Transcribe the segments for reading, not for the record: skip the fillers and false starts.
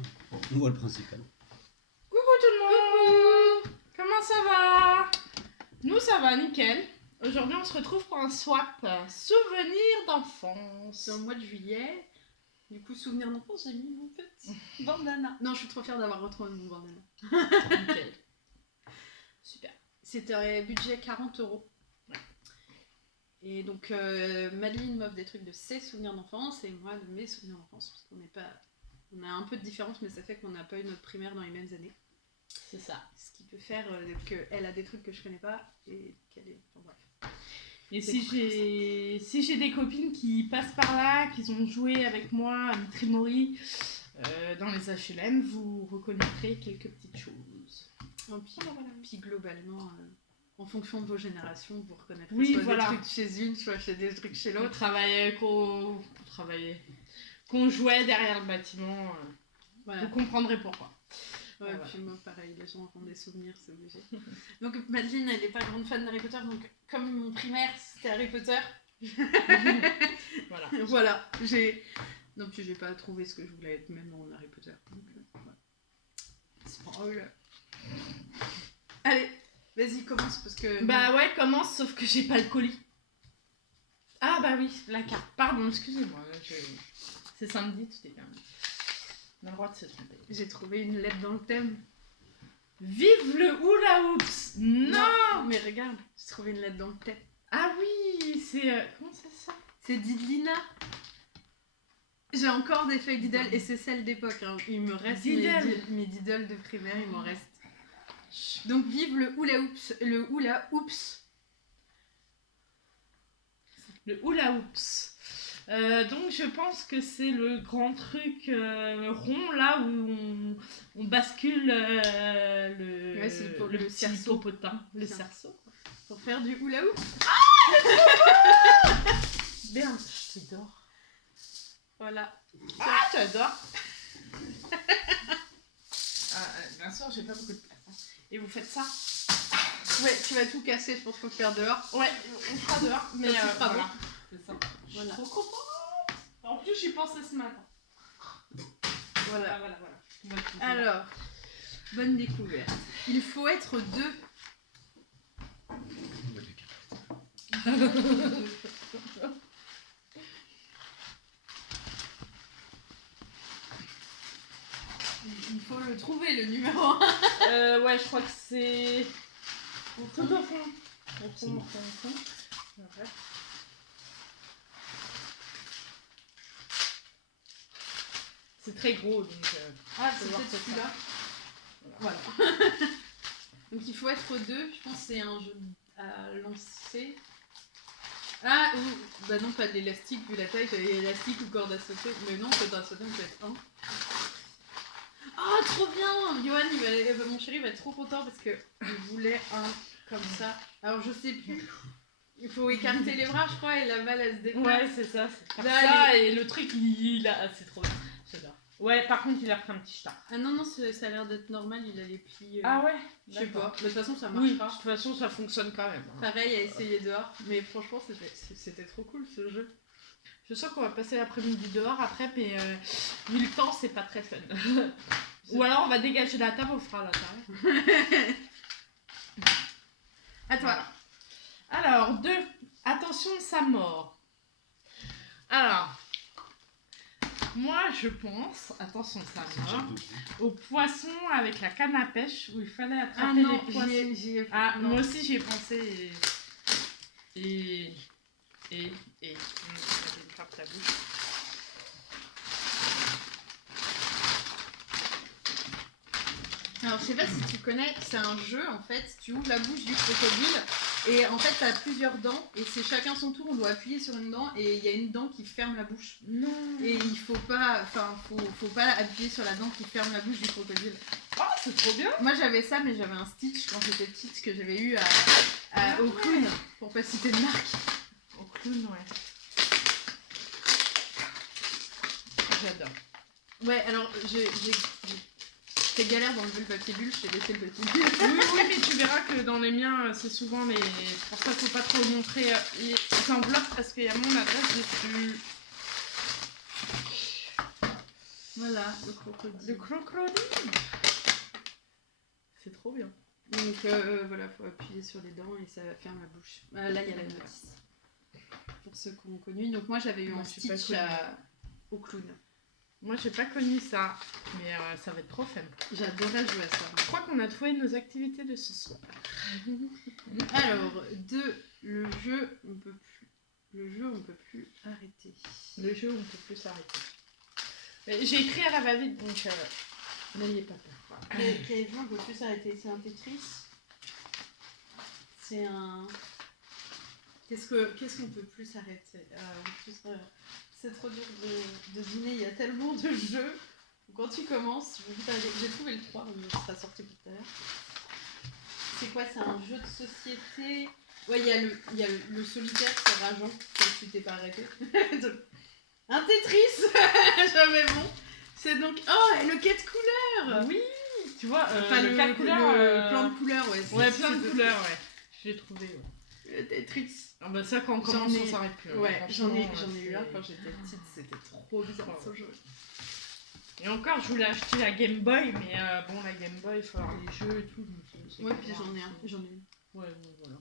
grave. On voit le principal. Coucou tout le monde. Comment ça va? Nous ça va nickel. Aujourd'hui on se retrouve pour un swap souvenir d'enfance. C'est au mois de juillet. Du coup, souvenir d'enfance, j'ai mis mon petit bandana. Non, je suis trop fière d'avoir retrouvé mon bandana. Nickel. Super. C'était budget 40 €. Ouais. Et donc, Madeline m'offre des trucs de ses souvenirs d'enfance et moi de mes souvenirs d'enfance. Parce qu'on n'est pas... On a un peu de différence, mais ça fait qu'on n'a pas eu notre primaire dans les mêmes années. C'est ça. Ce qui peut faire qu'elle a des trucs que je connais pas et qu'elle est... Enfin, bref. Et si j'ai des copines qui passent par là, qui ont joué avec moi à Mitrimori dans les HLM, vous reconnaîtrez quelques petites choses. Oh, puis globalement, en fonction de vos générations, vous reconnaîtrez Oui, des trucs chez une, soit chez des trucs chez l'autre. Qu'on jouait derrière le bâtiment, Voilà. vous comprendrez pourquoi. Ouais, Voilà. puis moi, pareil, les gens ont des souvenirs, c'est obligé. Donc, Madeline, elle n'est pas grande fan d'Harry Potter, donc comme mon primaire, c'était Harry Potter. Voilà. Voilà, non, puis j'ai pas trouvé ce que je voulais être même en Harry Potter. Donc, voilà. Spoil. Allez, vas-y, commence, parce que... Bah ouais, commence, sauf que j'ai pas le colis. Ah bah oui, la carte. Pardon, excusez-moi. C'est samedi, tout est bien. On a le droit de se tromper. J'ai trouvé une lettre dans le thème. Vive le hula hoops. Non. Mais regarde, j'ai trouvé une lettre dans le thème. Ah oui, c'est... comment ça s'appelle? C'est Didlina. J'ai encore des feuilles Diddle et c'est celle d'époque. Hein. Il me reste mes Diddle de primaire, il m'en reste. Donc vive le hula hoops. Le hula hoops. Le hula hoops. Donc je pense que c'est le grand truc rond là où on bascule le, Ouais, c'est pour le le petit cerceau. popotin, le cerceau. Pour faire du hula hoop. Merde, je t'adore. Voilà. Ah, t'adores. Bien sûr, j'ai pas beaucoup de place. Hein. Et vous faites ça? Ouais, tu vas tout casser, je pense qu'il faut le faire dehors. Ouais, on fera dehors. Mais Ça, tu feras voilà. C'est ça. Je suis Voilà. trop contente. En plus, j'y pensais ce matin. Voilà. Ah, voilà. On va le faire. Alors, bonne découverte. Il faut être deux. Il faut le trouver, le numéro 1. Ouais, je crois que c'est... Tout au fond. Au fond. Ouais. C'est très gros, donc... Ah, faut c'est voir peut-être ça. celui-là. Voilà. Donc il faut être deux. Je pense que c'est un jeu à lancer. Ah, ou... Bah non, pas de l'élastique, vu la taille, j'avais élastique ou corde à sauter. Mais non, corde à sauter, on peut être un. Oh, trop bien! Johan, mon chéri va être trop content parce qu'il voulait un comme ça. Alors je sais plus. Il faut écarter les bras, je crois, et la balle elle se déplace. Ouais, c'est ça. C'est Là, ça, et le truc, il a... C'est trop bien. J'adore. Ouais, par contre, il a pris un petit star. Ah non, ça a l'air d'être normal, il a les plis. Ah ouais? Je sais pas. D'accord. De toute façon, ça Oui, de marchera. toute façon, ça fonctionne quand même. Hein. Pareil à essayer dehors. Mais franchement, c'était trop cool ce jeu. Je sens qu'on va passer l'après-midi dehors après, mais vu le temps, c'est pas très fun. Ou alors, on va dégager la table, on fera la table. À toi. Voilà. Alors, 2. Attention, ça mord. Alors, moi, je pense, attention, ça mord, au poisson avec la canne à pêche où il fallait attraper Ah non, les poissons. j'y ai... Ah, non. moi aussi, j'y ai pensé et... J'avais une frappe la bouche. Alors, je sais pas si tu connais, c'est un jeu en fait. Tu ouvres la bouche du crocodile et en fait, t'as plusieurs dents et c'est chacun son tour. On doit appuyer sur une dent et il y a une dent qui ferme la bouche. Non. Et il faut pas, faut pas appuyer sur la dent qui ferme la bouche du crocodile. Oh, c'est trop bien. Moi, j'avais ça, mais j'avais un Stitch quand j'étais petite que j'avais eu au clown, pour pas citer de marque. Au clown, ouais. J'adore. Ouais, alors c'était galère d'enlever le papier bulle, je t'ai laissé le papier bulle. Oui, mais tu verras que dans les miens, c'est souvent les... C'est pour ça qu'il faut pas trop montrer les enveloppes parce qu'il y a mon adresse dessus. Voilà, le crocodile. Le crocodile. C'est trop bien. Donc voilà, faut appuyer sur les dents et ça va faire ma bouche. Là, il y a la notice. Pour ceux qui ont connu. Donc moi, j'avais eu Moi, un j'ai pas Stitch connu. au clown. Moi, j'ai pas connu ça, mais ça va être trop fun. J'adorais jouer à ça. Je crois qu'on a trouvé nos activités de ce soir. Alors, 2, le jeu, on peut plus. Le jeu, on peut plus arrêter. Le jeu, on peut plus s'arrêter. J'ai écrit à la va-vite, donc n'ayez pas peur. Quel jeu on peut plus s'arrêter? C'est un Tetris. C'est un... Qu'est-ce qu'on peut plus arrêter? C'est trop dur de deviner, il y a tellement de jeux. Quand tu commences, j'ai trouvé le 3, donc ça sera sorti plus tard. C'est quoi? C'est un jeu de société. Ouais, il y a le solitaire, c'est rageant, comme tu t'es pas arrêté. Un Tetris. J'avais bon. C'est donc... Oh, et le 4 couleurs. Oui, tu vois, Enfin, le 4 couleurs... plein de couleurs, ouais. Ouais, plein de couleurs, ouais. Je l'ai trouvé, ouais. Le Tetris. Ah bah ça, quand on commence, on s'arrête plus. Ouais, j'en ai eu eu un quand j'étais petite, c'était trop bizarre ce jeu. Et encore, je voulais acheter la Game Boy, mais bon, la Game Boy, il faut avoir les jeux et tout. Ouais, puis j'en ai une. Ouais, voilà.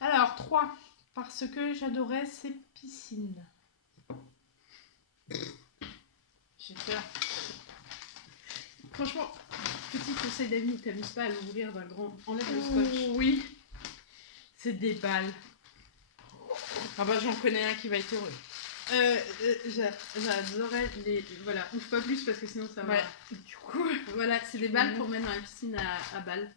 Alors, 3. Parce que j'adorais ces piscines. J'ai peur. Franchement, petit conseil d'amis, t'amuses pas à l'ouvrir d'un grand... Enlève le scotch. Oui. C'est des balles. Ah bah j'en connais un qui va être heureux. J'adorais les... Voilà, ouvre pas plus parce que sinon ça va... Ouais. Du coup... Voilà, c'est des balles pour mettre dans la piscine à balles.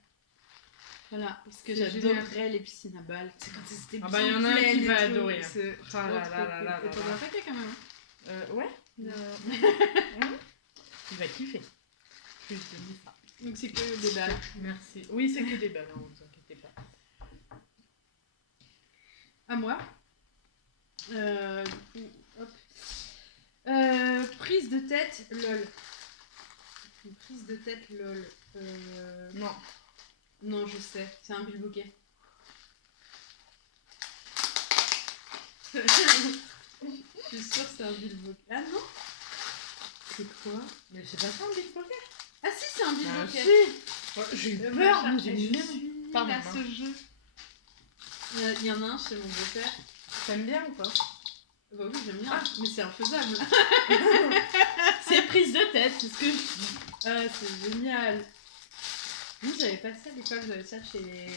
Voilà, parce que j'adorais les piscines à balles. C'est quand c'était bien. Ah bah il y en a un qui va adorer. C'est trop là, trop là, là, là, cool. Et t'en as un paquet quand même. Ouais. Il va kiffer. Je vais te donner ça. Donc c'est que des balles. Merci. Oui, c'est que des balles, hein, ne vous inquiétez pas. À moi. Du coup, hop. Prise de tête, lol. Une prise de tête, lol. Non. Non, je sais. C'est un bilboquet. Je suis sûre que c'est un bilboquet. Ah non? C'est quoi? Mais c'est pas ça un bilboquet? Ah si, c'est un bilboquet. Ah si. J'ai eu peur. J'ai Je même... suis nulle Pardon, à ce jeu. Il y en a un chez mon beau-père. T'aimes bien ou pas? Bah oui, j'aime bien. Mais c'est infaisable. C'est prise de tête, c'est ce que je dis. Ah, c'est génial. Nous, j'avais pas ça à l'école, j'avais ça chez les...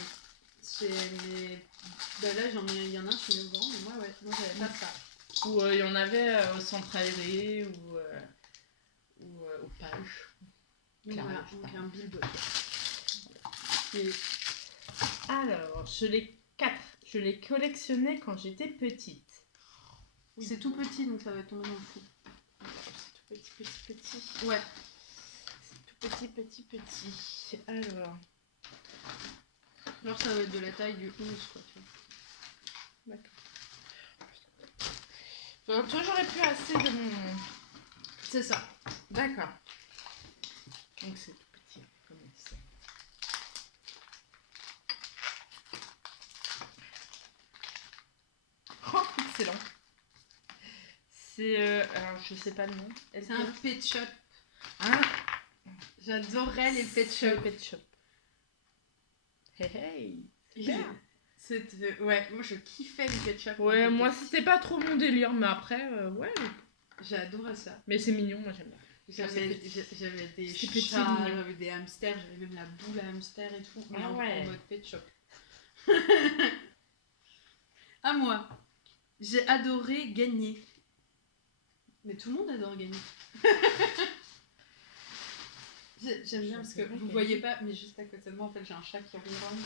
Bah là, il y en a un chez mes parents, mais moi, ouais, moi, j'avais pas ça. Ou il y en avait au centre aéré ou au page. Voilà, donc un bilboquet. Et... Alors, je l'ai collectionné quand j'étais petite. Oui. C'est tout petit, donc ça va tomber dans le fou. C'est tout petit. Ouais. C'est tout petit. Alors, ça va être de la taille du 11, quoi, tu vois. D'accord. Toi, j'aurais pu assez de mon... C'est ça. D'accord. Donc c'est tout petit, comme on dit. Oh, excellent. C'est... alors, je sais pas le nom. C'est un pet shop. Ah, j'adorais les pet shop. Hey. Bien. Ouais, moi je kiffais les pet shop. Ouais, moi c'était pas trop mon délire, mais après, ouais. J'adorais ça. Mais c'est mignon, moi j'aime bien. J'avais des chats, j'avais des hamsters, j'avais même la boule à hamster et tout, mais en mode pet shop. À moi, j'ai adoré gagner. Mais tout le monde adore gagner. J'aime bien parce que vous voyez pas, mais juste à côté de moi, en fait, j'ai un chat qui ronronne.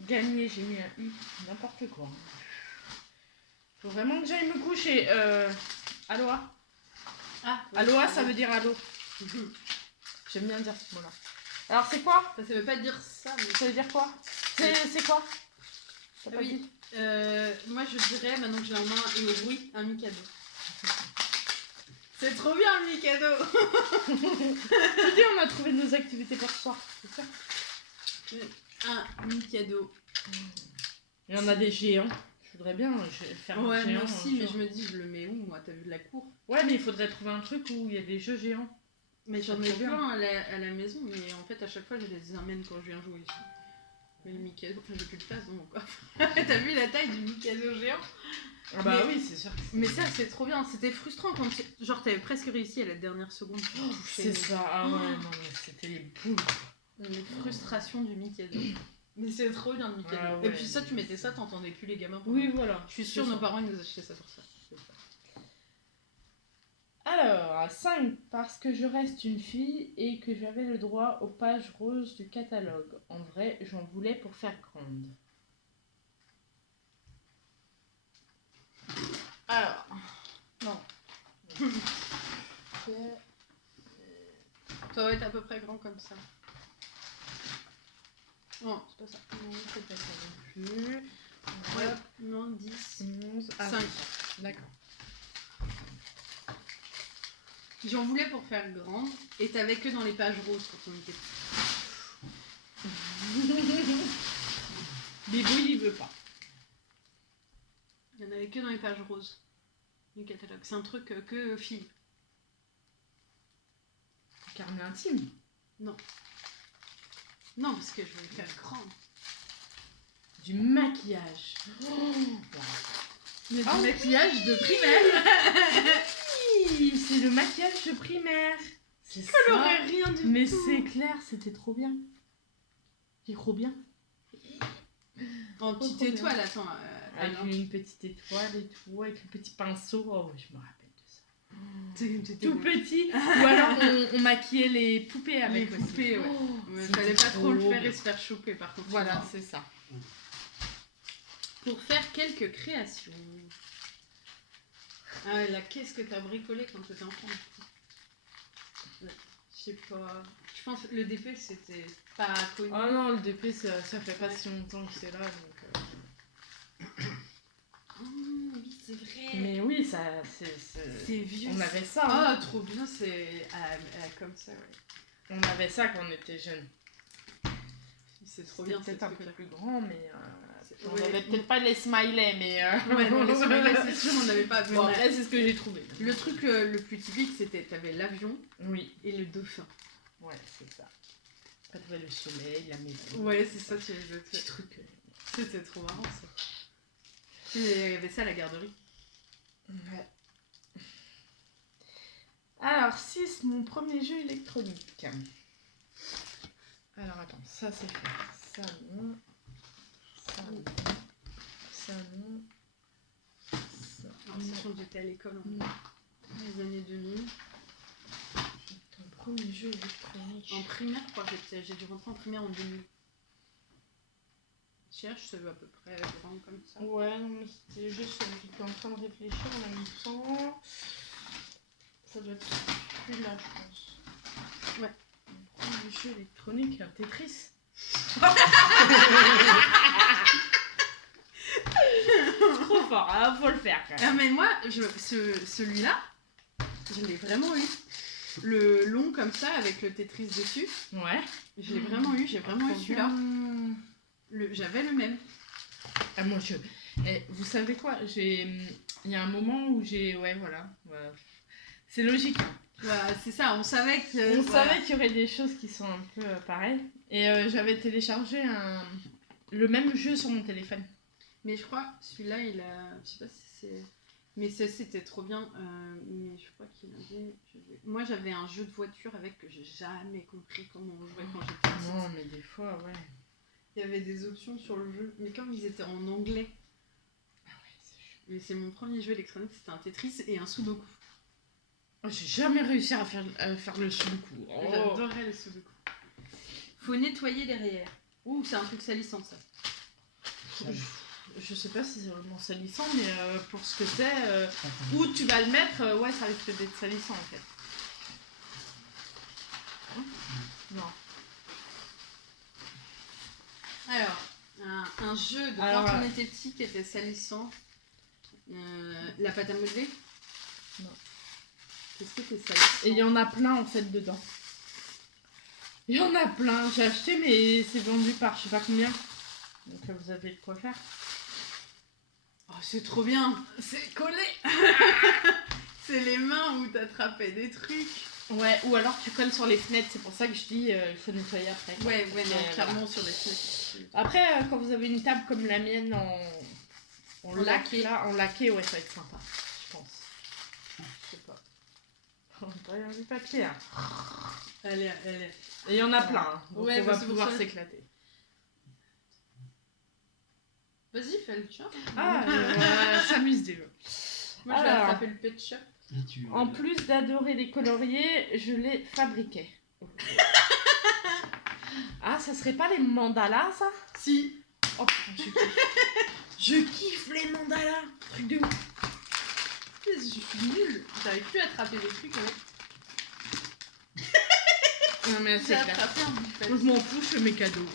Gagner, j'ai mis un U, n'importe quoi. Faut vraiment que j'aille me coucher. Aloha. Ah, ouais, Aloha, ça veut dire allô. J'aime bien dire ce mot-là. Alors, c'est quoi? Ça veut pas dire ça, mais... Ça veut dire quoi? C'est quoi? Oui. Moi, je dirais, maintenant que j'ai en main et au bruit, un Mikado. C'est trop bien, le Mikado. Je dis, on a trouvé nos activités pour ce soir. C'est ça? Un Mikado. Il y en a des géants. voudrais bien faire un Ouais, géant. moi aussi, mais genre. je me dis, je le mets où, moi? T'as vu de la cour? Ouais, mais il faudrait trouver un truc où il y a des jeux géants. Mais j'en C'est ai trop bien. plein à la maison, mais en fait, à chaque fois, je les amène quand je viens jouer ici. Mais le Mikado, enfin, j'ai plus de place dans mon coffre. T'as vu la taille du Mikado géant? Ah bah Mais- oui, c'est sûr. Mais ça, c'est trop bien. C'était frustrant quand genre t'avais presque réussi à la dernière seconde. Tu touchais C'est ça. Ah ouais, non, mais c'était les boules. les frustrations du Mikado. Mais c'est trop bien le Mikado. Ah ouais. Et puis ça, tu mettais ça, t'entendais plus les gamins. Oui, voilà. Je suis sûre C'est nos ça. parents ils nous achetaient ça pour ça. Alors, 5, parce que je reste une fille et que j'avais le droit aux pages roses du catalogue. En vrai, j'en voulais pour faire grande. Alors, non. Ça va être à peu près grand comme ça. Non, c'est pas ça. Non, c'est pas ça non plus. Ouais, non, 10. 11, 5. D'accord. J'en voulais pour faire grande et t'avais que dans les pages roses quand on était petit. Bibouille, il veut pas. Il y en avait que dans les pages roses du catalogue. C'est un truc que filles. Carnet intime. Non, parce que je voulais faire grande. Du maquillage. Oh, Mais Ah du oui. maquillage de primaire. oui, c'est le maquillage de primaire. C'est ça. Colorer rien du Mais tout. c'est clair, c'était trop bien. C'est trop bien. En Trop petite bien. étoile, attends. Avec alors, une petite étoile et tout, avec le petit pinceau. Oh oui, je me rappelle de ça. t'étais Tout beau. petit. Ou alors on maquillait les poupées avec Les aussi. poupées, ouais. Oh, Mais c'était fallait pas trop le trop faire bien. et se faire choper par contre. Voilà, c'est ça. Pour faire quelques créations. Ah ouais, là, qu'est-ce que t'as bricolé quand t'étais enfant? Je sais pas. Je pense que le DP c'était pas connu. Oh non, le DP, ça fait pas si longtemps que c'est là. Donc, Oui, c'est vrai. Mais oui, ça, C'est vieux. on avait ça. hein. Ah, trop bien, c'est comme ça, ouais. On avait ça quand on était jeunes. C'est trop C'était bien, peut-être c'est un peu plus grand, mais on ouais. avait peut-être pas les smileys, mais Ouais, non, les smileys, c'est sûr, on n'avait pas. Mais Bon, on a- après, c'est ce que j'ai trouvé. Le truc le plus typique, c'était t'avais l'avion Oui, et le dauphin. ouais, c'est ça. Après, tu vois le soleil, la maison. Ouais, c'est ça, tu les as Petit fait. truc. C'était trop marrant ça. Il y avait ça à la garderie. Ouais. Alors, 6, mon premier jeu électronique. Alors, attends, ça c'est fait. Ça non. Ça non. Ça non. Ça Alors, sachant que j'étais à l'école non. dans les années 2000. Ton premier jeu électronique. En primaire, je crois que j'ai dû rentrer en primaire en 2000. Cherche, ça veut à peu près grand comme ça. Ouais, non, mais c'était juste, j'étais en train de réfléchir en même temps. Ça doit être celui-là, je pense. Ouais. Mon premier jeu électronique, un Tetris. Trop fort, hein, faut le faire quand Ah même. mais moi, celui-là, je l'ai vraiment eu. Le long comme ça, avec le Tetris dessus, Ouais. je l'ai vraiment eu, j'ai vraiment eu Trop celui-là. bien. J'avais le même. Ah, moi, vous savez quoi, il y a un moment où ouais, voilà. C'est logique. Hein. Voilà, c'est ça, on savait que... On voilà. savait qu'il y aurait des choses qui sont un peu pareilles. Et j'avais téléchargé le même jeu sur mon téléphone. Mais je crois, celui-là, il a... Je sais pas si c'est... Mais ça, c'était trop bien. Mais je crois qu'il avait... Moi, j'avais un jeu de voiture avec que j'ai jamais compris comment on jouait quand j'étais petite. Non, mais des fois, ouais. Il y avait des options sur le jeu. Mais comme ils étaient en anglais... Ah ouais, c'est chaud. Mais c'est mon premier jeu électronique, c'était un Tetris et un Sudoku. Oh, j'ai jamais réussi à faire le sudoku. Oh. J'adorais les Sudoku. Faut nettoyer derrière. Ouh, c'est un truc salissant ça. Je sais pas si c'est vraiment salissant, mais pour ce que c'est, où tu vas le mettre, ouais, ça risque d'être salissant en fait. Non. Alors, un jeu de Alors, quand on était petit qui était salissant. La pâte à modeler. Non. Qu'est-ce que t'es salissant? Et il y en a plein en fait dedans. Il y en a plein. J'ai acheté, mais c'est vendu par je sais pas combien. Donc vous avez de quoi faire. Oh, c'est trop bien. C'est collé. C'est les mains où t'attrapais des trucs. Ouais, ou alors tu colles sur les fenêtres, c'est pour ça que je dis il faut nettoyer après. Ouais, non, clairement voilà. sur les fenêtres. Après, quand vous avez une table comme la mienne en laqué, là, en laqué, ouais, ça va être sympa, je pense. Je sais pas. On va du papier. Hein. Elle est. Et il y en a plein, hein, donc ouais, on va pouvoir s'éclater. Vas-y, fais le chat. Ah, s'amuse des jeux. Moi, je vais attraper le pet shop. En plus d'adorer les coloriers, je les fabriquais. Okay. Ah, ça serait pas les mandalas, ça? Si. Oh putain, je kiffe les mandalas. Truc de ouf. Je suis nulle. J'arrive plus à attraper les trucs avec. Non mais c'est clair. Attrapé un bout de je m'en fous, je fais mes cadeaux.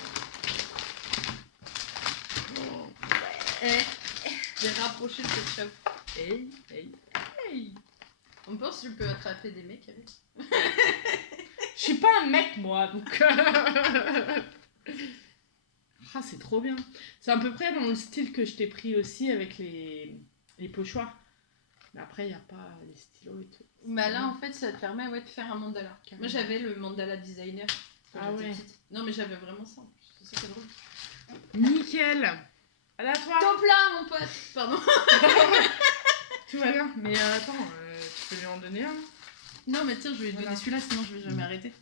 J'ai rapproché le pet shop. Hey. On pense que tu peux attraper des mecs avec. Je suis pas un mec moi, donc. Ah, c'est trop bien. C'est à peu près dans le style que je t'ai pris aussi avec les pochoirs. Mais après, il n'y a pas les stylos et tout. Bah là, en fait, ça te permet de faire un mandala. Moi, j'avais le mandala designer. Ah ouais. Petite. Non, mais j'avais vraiment ça. C'est ça, c'est drôle. Nickel. Allez, à toi. Top là, mon pote. Pardon. Tout va bien. Mais attends, tu peux lui en donner un? Non, mais tiens, je vais lui donner celui-là, sinon je vais jamais arrêter.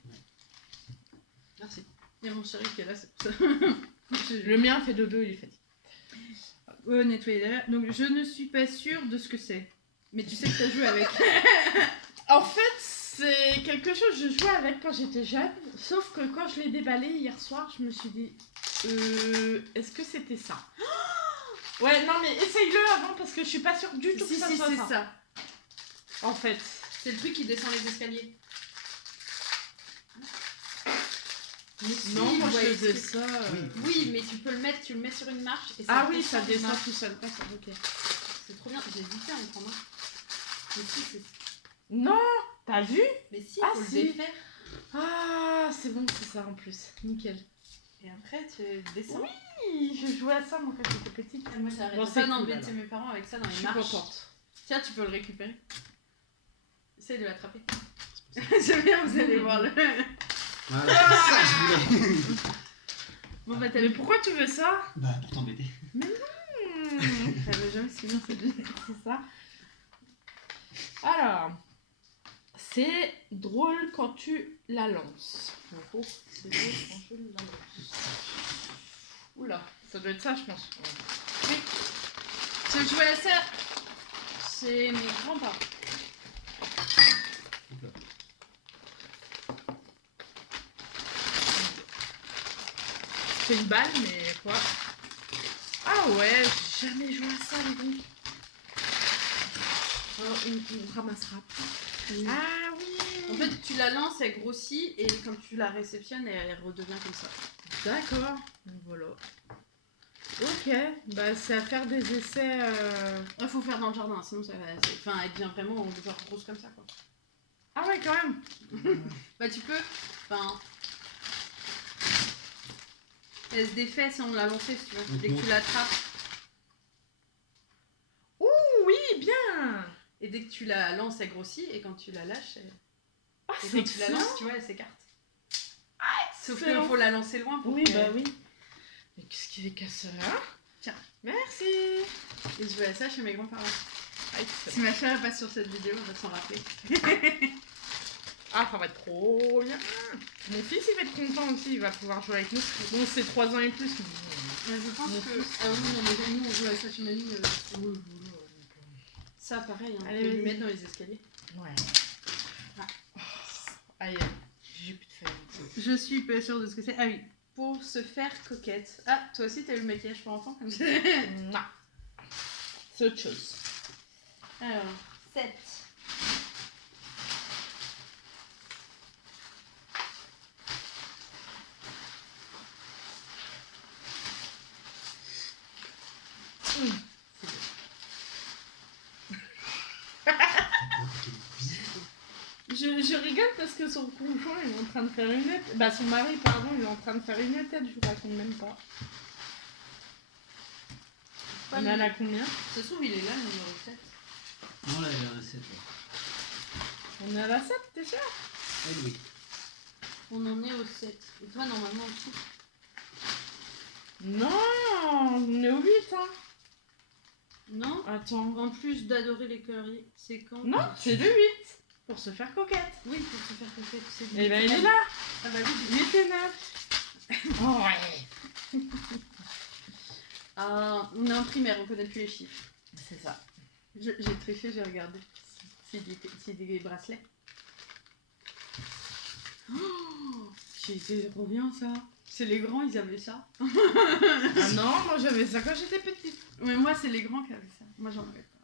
Merci. Il y a mon chéri qui est là, c'est pour ça. Le mien fait dodo, il est fatigué. Nettoyer derrière. Donc, je ne suis pas sûre de ce que c'est. Mais tu sais que t'as joué avec. En fait, c'est quelque chose que je jouais avec quand j'étais jeune. Sauf que quand je l'ai déballé hier soir, je me suis dit... est-ce que c'était ça? Ouais, non, mais essaye-le avant parce que je suis pas sûre du tout que ça soit ça. Ça. En fait. C'est le truc qui descend les escaliers. Mais non, moi je faisais ça. Oui, mais tu peux le mettre, tu le mets sur une marche et ça. Ah oui, ça descend tout seul. D'accord, ok. C'est trop bien, j'ai hésité à en prendre un. Mais si, c'est. Non, t'as vu? Mais si, faut le défaire. Ah, c'est bon, c'est ça en plus. Nickel. Et après, tu descends. Oui, je jouais à ça moi quand j'étais petite. Et moi, j'arrête pas d'embêter mes parents avec ça dans les marches. Je suis contente. Tiens, tu peux le récupérer. Essaye de l'attraper. J'aime bien, vous allez voir le. Voilà, c'est ça que je voulais. Bon bah mais pourquoi tu veux ça? Bah pour t'embêter. Mais non. Ça veut jamais si bien, c'est ça. Alors, c'est drôle quand tu la lances. Oh, c'est drôle quand tu la lances. Oula, ça doit être ça je pense. Oui. Je jouais à ça. C'est mes grands-parents. C'est une balle, mais quoi? Ah ouais, j'ai jamais joué à ça, les gars. On ramassera. Oui. Ah oui. En fait, tu la lances, elle grossit, et quand tu la réceptionnes, elle redevient comme ça. D'accord. Voilà. Ok. Bah, c'est à faire des essais. Il faut faire dans le jardin, sinon ça va. Enfin, elle devient vraiment genre grosse comme ça, quoi. Ah ouais, quand même. Bah, tu peux. Enfin. Elle se défait si on l'a lancée, si tu veux. Dès que tu l'attrapes. Ouh, oui, bien. Et dès que tu la lances, elle grossit, et quand tu la lâches, elle... Ah, et c'est quand tu la lances, tu vois, elle s'écarte. Ah, sauf qu'il faut la lancer loin pour oui, que... bah oui. Mais qu'est-ce qu'il est casseur, hein? Tiens. Merci. Et je jouais à ça chez mes grands-parents. Si ma chère passe sur cette vidéo, on va s'en rappeler. Ah, ça va être trop bien. Mon fils, il va être content aussi, il va pouvoir jouer avec nous. Bon, c'est 3 ans et plus. Mais je pense que... Ah oui, non, mais nous, on joue à ça chez mamie. Ça, pareil, hein. Allez, on peut lui mettre dans les escaliers. Ouais. Ah. Aïe, j'ai plus de feuilles. Je suis pas sûre de ce que c'est. Ah oui, pour se faire coquette. Ah, toi aussi, t'as eu le maquillage pour enfants comme ça? Non. C'est autre chose. Alors, 7. Je rigole parce que son conjoint il est en train de faire une tête. Bah son mari pardon il est en train de faire une tête, je vous raconte même pas. On en a combien? Ça se trouve, il est là, le numéro 7. Non, là, il y a un 7. On est à la 7 déjà? Ah oui. On en est au 7. Et toi, normalement, aussi. Non, on est au 8, hein. Non. Attends. En plus d'adorer les curry, c'est quand? Non, c'est le 8. Pour se faire coquette. Oui, pour se faire coquette, c'est Et ben il est là. Ah bah oui. 8 et 9. Oh ouais. Ah, on est en primaire, on connaît plus les chiffres. C'est ça. J'ai triché, j'ai regardé. C'est des bracelets. Oh, c'est trop bien ça. C'est les grands, ils avaient ça. Ah non, moi j'avais ça quand j'étais petite. Mais moi, c'est les grands qui avaient ça. Moi, j'en avais pas.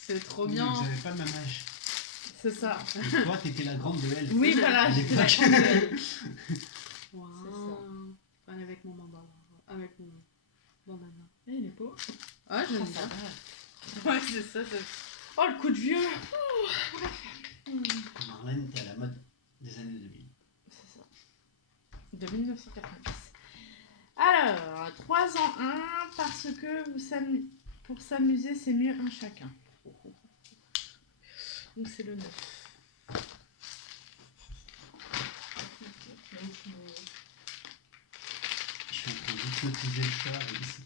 C'est trop bien. Vous n'avez pas le même âge. C'est ça. Et toi, t'étais la grande de elle. Oui, voilà, À j'étais la l'époque. grande belle. Waouh. Avec mon bandana. Avec mon bandana. Eh, il est beau. Ah, j'aime Ça bien. va. Ouais, c'est ça. Oh, le coup de vieux. Marlène, t'es à la mode des années 2000. C'est ça. De 1990. Alors, 3 en 1, parce que pour s'amuser, c'est mieux un chacun. Donc c'est le 9. Je suis en train d'hypnotiser le chat avec ça.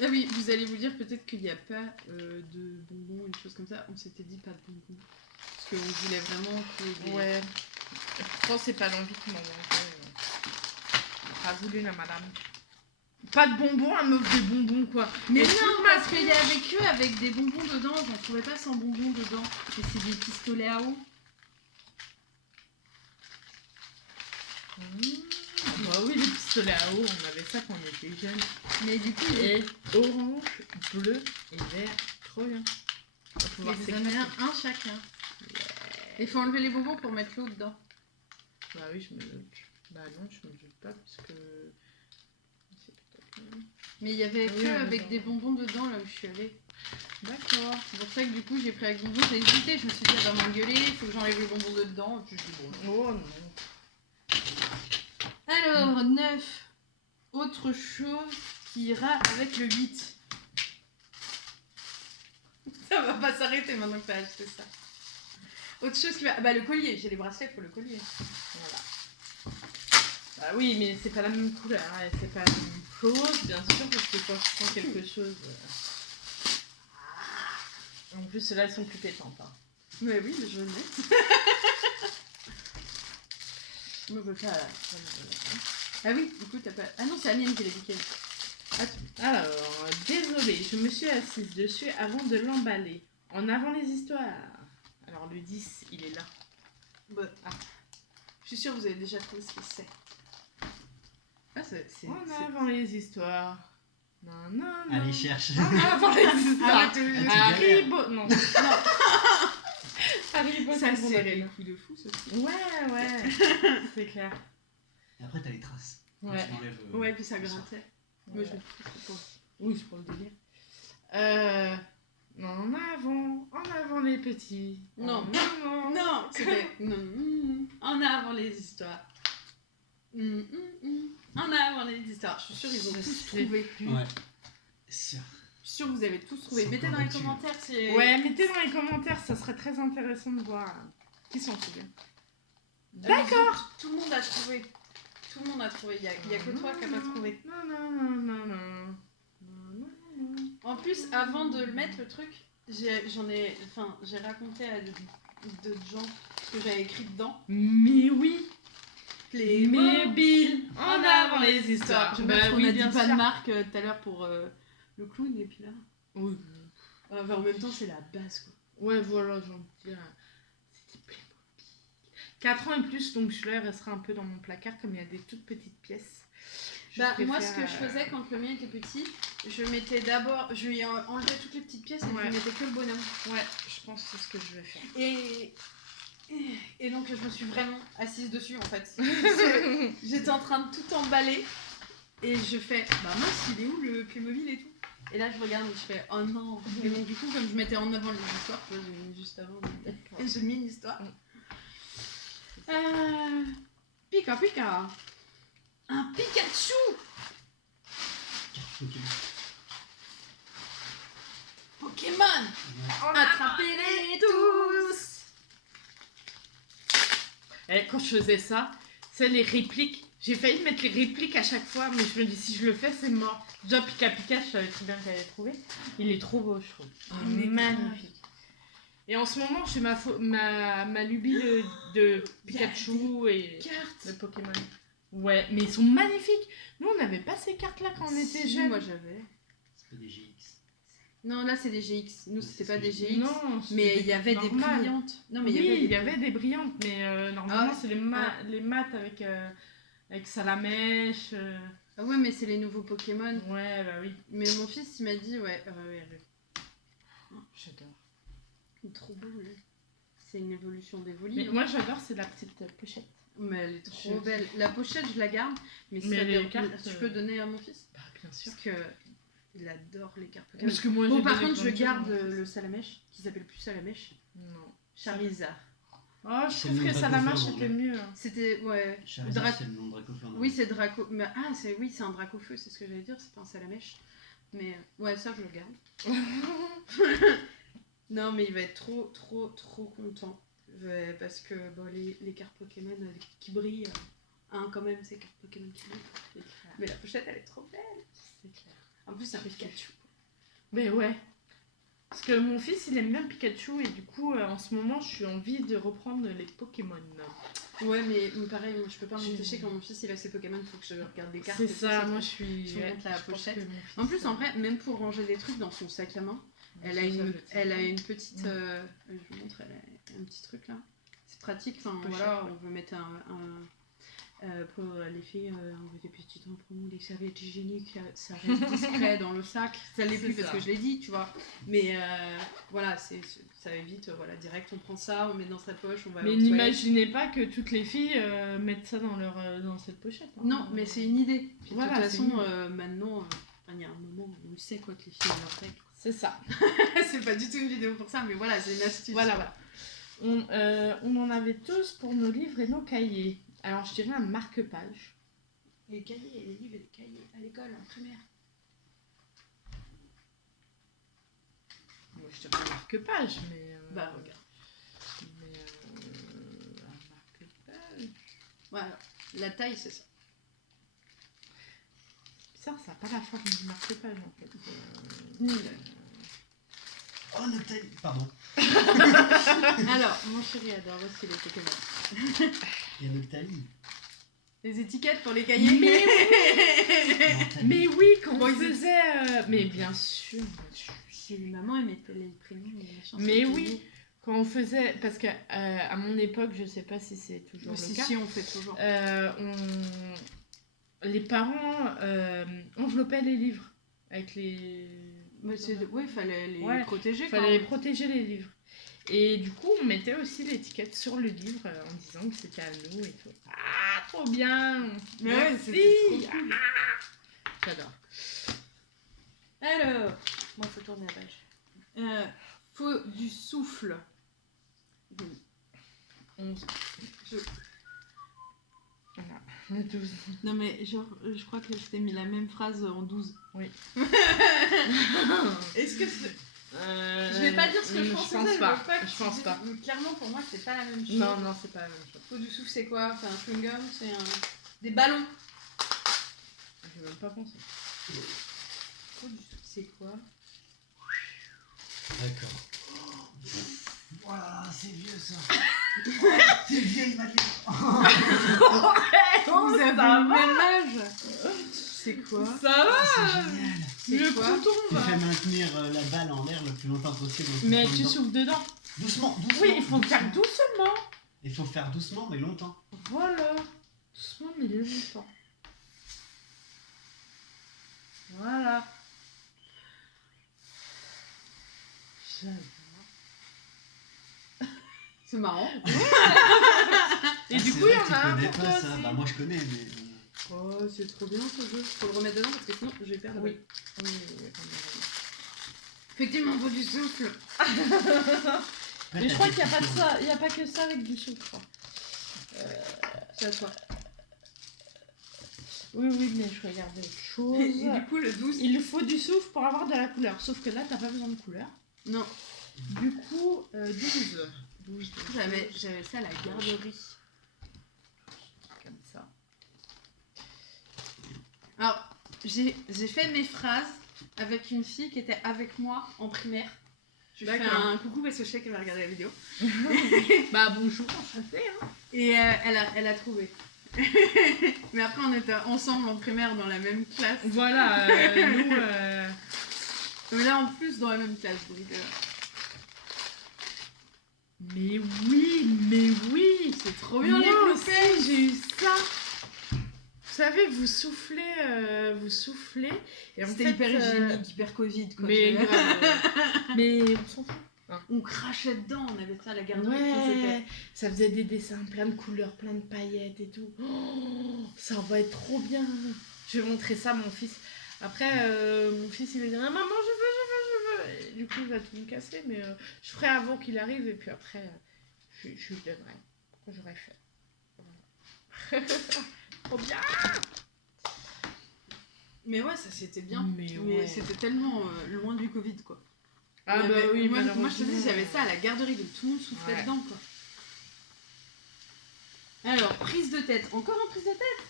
Ah oui, vous allez vous dire peut-être qu'il n'y a pas de bonbons, une chose comme ça. On s'était dit pas de bonbons. Parce qu'on voulait vraiment que. Ouais. Je pense que c'est pas l'envie qui m'en manquait. Pas voulu la madame. Pas de bonbons, elle m'offre des bonbons quoi. Mais Et non, toute parce qu'il y avait que avec des bonbons dedans. J'en trouvais pas sans bonbons dedans. Et c'est des pistolets à eau. Bah oui, les pistolets à eau, on avait ça quand on était jeunes. Mais du coup, Et orange, bleu et vert. Trop bien. On va pouvoir ils en avaient un chacun. Il faut enlever les bonbons pour mettre l'eau dedans. Bah oui, je me doute. Bah non, je me doute pas puisque. Mais il y avait Oui, que on avec est des bonbons dedans là où je suis allée. D'accord. C'est pour ça que du coup j'ai pris avec bonbons. J'ai hésité, je me suis dit elle va m'engueuler, il faut que j'enlève les bonbons de dedans. Et puis je dis bon. Oh non. Alors, 9. Autre chose qui ira avec le 8. Ça va pas s'arrêter maintenant que t'as acheté ça. Autre chose qui va. Bah, le collier. J'ai les bracelets pour le collier. Voilà. Bah oui, mais c'est pas la même couleur, hein, c'est pas la même chose, bien sûr, parce que quand je prends quelque chose. En plus, ceux-là, elles sont plus pétantes. Hein. Mais oui, le jaune. Je me veux pas. Ah oui, du coup, t'as pas. Ah non, c'est la mienne qui l'a piqué. Alors, désolée, je me suis assise dessus avant de l'emballer. En avant les histoires. Alors, le 10, il est là. Bah, ah. Je suis sûre que vous avez déjà trouvé ce que c'est. Ah, c'est. En avant les histoires. Non, non, non. Allez, cherche. En avant les histoires. Ah, Haribo. Non. Haribo, Ça, c'est c'est bon, des coups de fou, ça. Ouais, ouais. C'est clair. Et après, t'as les traces. Quand Ouais. tu l'enlèves, Ouais, puis ça grattait. Moi, Ouais. je me fous pas. Oui, c'est pour le délire. En avant les petits. Non. non. Non, c'était. En avant les histoires. En avant les histoires. Je suis sûre qu'ils ont Je tous sais trouvé. plus. Ouais. Sûr. Je suis sûre que vous avez tous trouvé. Sans Mettez dans les convaincu. commentaires si. Ouais, mettez dans les commentaires, ça serait très intéressant de voir qui s'en souvient. D'accord. Tout le monde a trouvé. Tout le monde a trouvé. Il y a que toi qui n'as pas trouvé. Non. En plus, avant de le mettre, le truc, j'ai raconté à d'autres gens ce que j'avais écrit dedans. Mais oui. Les Mais mots Bill, en avant les histoires. Je Bah on oui, a bien dit pas sûr. de marque tout à l'heure pour le clown et puis là. Oui. Enfin, en même temps, c'est la base quoi. Ouais, voilà, j'ai envie de dire. C'était Playmobil. 4 ans et plus, donc celui-là restera un peu dans mon placard comme il y a des toutes petites pièces. Moi, ce que je faisais quand le mien était petit, je mettais d'abord, je lui enlevais toutes les petites pièces et je lui mettais que le bonhomme. Ouais, je pense que c'est ce que je vais faire. Et donc, je me suis vraiment assise dessus en fait. J'étais en train de tout emballer et je fais, bah mince, il est où le Playmobil et tout. Et là, je regarde et je fais, oh non. Et donc, du coup, comme je mettais en avant les histoires, tu vois, j'ai mis juste avant. Et j'ai mis une histoire. Pika Pika. Un Pikachu. Carte Pokémon. Pokémon. Attrapez-les tous. Et quand je faisais ça, c'est les répliques. J'ai failli mettre les répliques à chaque fois, mais je me dis si je le fais, c'est mort. Déjà Pika Pika, je savais très bien qu'elle allait trouver. Il est trop beau, je trouve. Il est magnifique. Et en ce moment, j'ai ma lubie de Pikachu et Cartes. de Pokémon. Ouais, mais ils sont magnifiques. Nous, on n'avait pas ces cartes-là quand on était Si, jeunes. moi j'avais. C'est pas des GX. Non, là c'est des GX. Nous Ouais, c'était c'est pas ce que des je GX. Non, Mais il y avait des normales. brillantes. Non, mais Oui, il y avait des brillantes, mais normalement, Ah, c'est les maths avec Salamèche. Ah ouais, mais c'est les nouveaux Pokémon. Ouais, bah oui. Mais mon fils il m'a dit, ouais, J'adore. il est trop beau lui. C'est une évolution d'Evoli. Mais moi, j'adore, c'est la petite pochette. Mais elle est trop Je- belle. La pochette, je la garde. Mais, Mais ça les dé- cartes, tu peux donner à mon fils. Bah, bien sûr. Parce que il adore les cartes Pokémon. Parce que moi, Bon, j'ai par donné contre, je plein de garde choses, le Salamèche, qui s'appelle plus Salamèche. Non. Charizard. Oh, je C'est trouve le que nom Salamèche Dracofeu, était mieux. hein. C'était, ouais. Charizard, Drac- c'est le nom de Dracofeu. Oui, c'est Draco. Mais, c'est un Dracofeu, c'est ce que j'allais dire, c'est pas un Salamèche. Mais ouais, ça, je le garde. Non, mais il va être trop content. Ouais, parce que bon, les cartes Pokémon qui brillent, quand même, ces cartes Pokémon qui brillent. C'est clair. Mais la pochette, elle est trop belle. C'est clair. En plus, c'est un Pikachu. Mais ouais. Parce que mon fils, il aime bien Pikachu et du coup, en ce moment, je suis envie de reprendre les Pokémon. Ouais, mais pareil, moi, je peux pas Je- m'empêcher quand mon fils il a ses Pokémon, faut que je regarde des cartes. C'est et tout, ça, moi je suis. je vous montre la je pense pochette. que mon fils, En plus, en vrai, même pour ranger des trucs dans son sac à main, elle a une petite. Je vous montre, elle a un petit truc là. C'est pratique. Enfin, Pochette, voilà, ouais. on veut mettre pour les filles, on veut des petits tampons, des serviettes hygiéniques, ça reste discret dans le sac. Ça l'est plus C'est parce ça. que je l'ai dit, tu vois. Mais voilà, ça évite, voilà, direct, on prend ça, on met dans sa poche, on va Mais aux toilettes. n'imaginez pas que toutes les filles mettent ça dans cette pochette. hein. Non, mais c'est une idée. Puis Voilà, de toute c'est façon, une idée. maintenant, il y a un moment où on le sait quoi que les filles ont leurs règles. C'est ça. C'est pas du tout une vidéo pour ça, mais voilà, c'est une astuce. Voilà. On en avait tous pour nos livres et nos cahiers. Alors je dirais un marque-page. Les cahiers, les livres et les cahiers à l'école, en primaire. Moi je dirais un marque-page, mais. Bah, regarde. Mais un marque-page. Voilà, la taille, c'est ça. Ça n'a pas la forme du marque-page en fait. Oh, Nathalie. Pardon. Alors, mon chéri adore aussi les Pokémon. Il y a Nathalie. Les étiquettes pour les cahiers. Mais Nathalie. Mais oui, quand Bon, on ils- faisait. Mais bien sûr. Maman, elle mettait les prénoms et les machins. Mais sur les oui. cahiers. Quand on faisait. Parce qu'à à mon époque, je sais pas si c'est toujours Si, le cas. si, on fait toujours. Les parents enveloppaient les livres avec les. Ouais, il fallait les Ouais, protéger. Il fallait protéger les livres. Et du coup, on mettait aussi l'étiquette sur le livre en disant que c'était à nous et tout. Ah, trop bien! Mais ouais, Merci. c'était trop cool. Ah, j'adore. Alors, moi, faut tourner la page. Faut du souffle. 11. Je- Voilà, le 12. Non, mais genre, je crois que je t'ai mis la même phrase en 12. Oui. Est-ce que c'est... Je vais pas dire ce que je pense. Je pense pas. Je pense pas. Clairement, pour moi, c'est pas la même chose. Non, c'est pas la même chose. Faut du souffle, c'est quoi? C'est un chewing-gum? C'est des ballons? J'ai même pas pensé. Faut du souffle, c'est quoi? D'accord. Voilà, c'est vieux ça. C'est vieille Madeleine. Vous avez ça le va. même âge? C'est quoi? Ça va! C'est génial. C'est Le quoi? crouton, Tu va. fais maintenir la balle en l'air le plus longtemps possible. en Mais soufflant tu dedans. souffles dedans. Doucement, doucement. Oui, il faut le faire doucement. Il faut faire doucement, mais longtemps. Voilà. Doucement, mais longtemps. Voilà. J'adore. C'est marrant. Et Ah, du c'est coup, il y vrai en que tu a un connais pour pas toi ça. aussi. Bah, moi je connais, mais. Oh, c'est trop bien ce jeu. Faut le remettre dedans parce que sinon, je vais perdre. Oui. Oui. Effectivement, faut du souffle. Après, Mais je t'as crois des qu'il n'y a pas de petits- ça. Il n'y a pas que ça avec du sucre. C'est à toi. Oui, mais je regardais autre chose. Et du coup, le 12. Il faut du souffle pour avoir de la couleur. Sauf que là, t'as pas besoin de couleur. Non, Du coup, 12. 12. j'avais ça à la garderie. Comme ça. Alors, j'ai fait mes phrases avec une fille qui était avec moi en primaire. Je lui fais D'accord. un coucou parce que je sais qu'elle va regarder la vidéo. Bah bonjour, enchantée. Hein. Et elle a trouvé. Mais après, on était ensemble en primaire dans la même classe. Voilà, nous... Mais là, en plus, dans la même classe. Donc, Mais oui. c'est trop bien, les Moi bloopers. aussi, j'ai eu ça. Vous savez, vous soufflez. Et en C'était fait, hyper hygiénique, hyper Covid. Quoi, Mais tu vois. grave. Mais on s'en fout. On crachait dedans, on avait ça à la garderie. Ouais, ça faisait des dessins plein de couleurs, plein de paillettes et tout. Oh, ça va être trop bien. Je vais montrer ça à mon fils. Après, mon fils il va dire ah, maman, je veux. Et du coup, il va tout me casser, mais je ferai avant qu'il arrive et puis après, je lui donnerai quand j'aurai fait. Voilà. Trop bien. Mais ouais, ça c'était bien. Mais ouais. c'était tellement loin du Covid, quoi. Ah Il y bah avait- oui, moi, malheureusement. je te dis, j'avais ça à la garderie, donc tout le monde soufflait Ouais. dedans, quoi. Alors, prise de tête. Encore une prise de tête.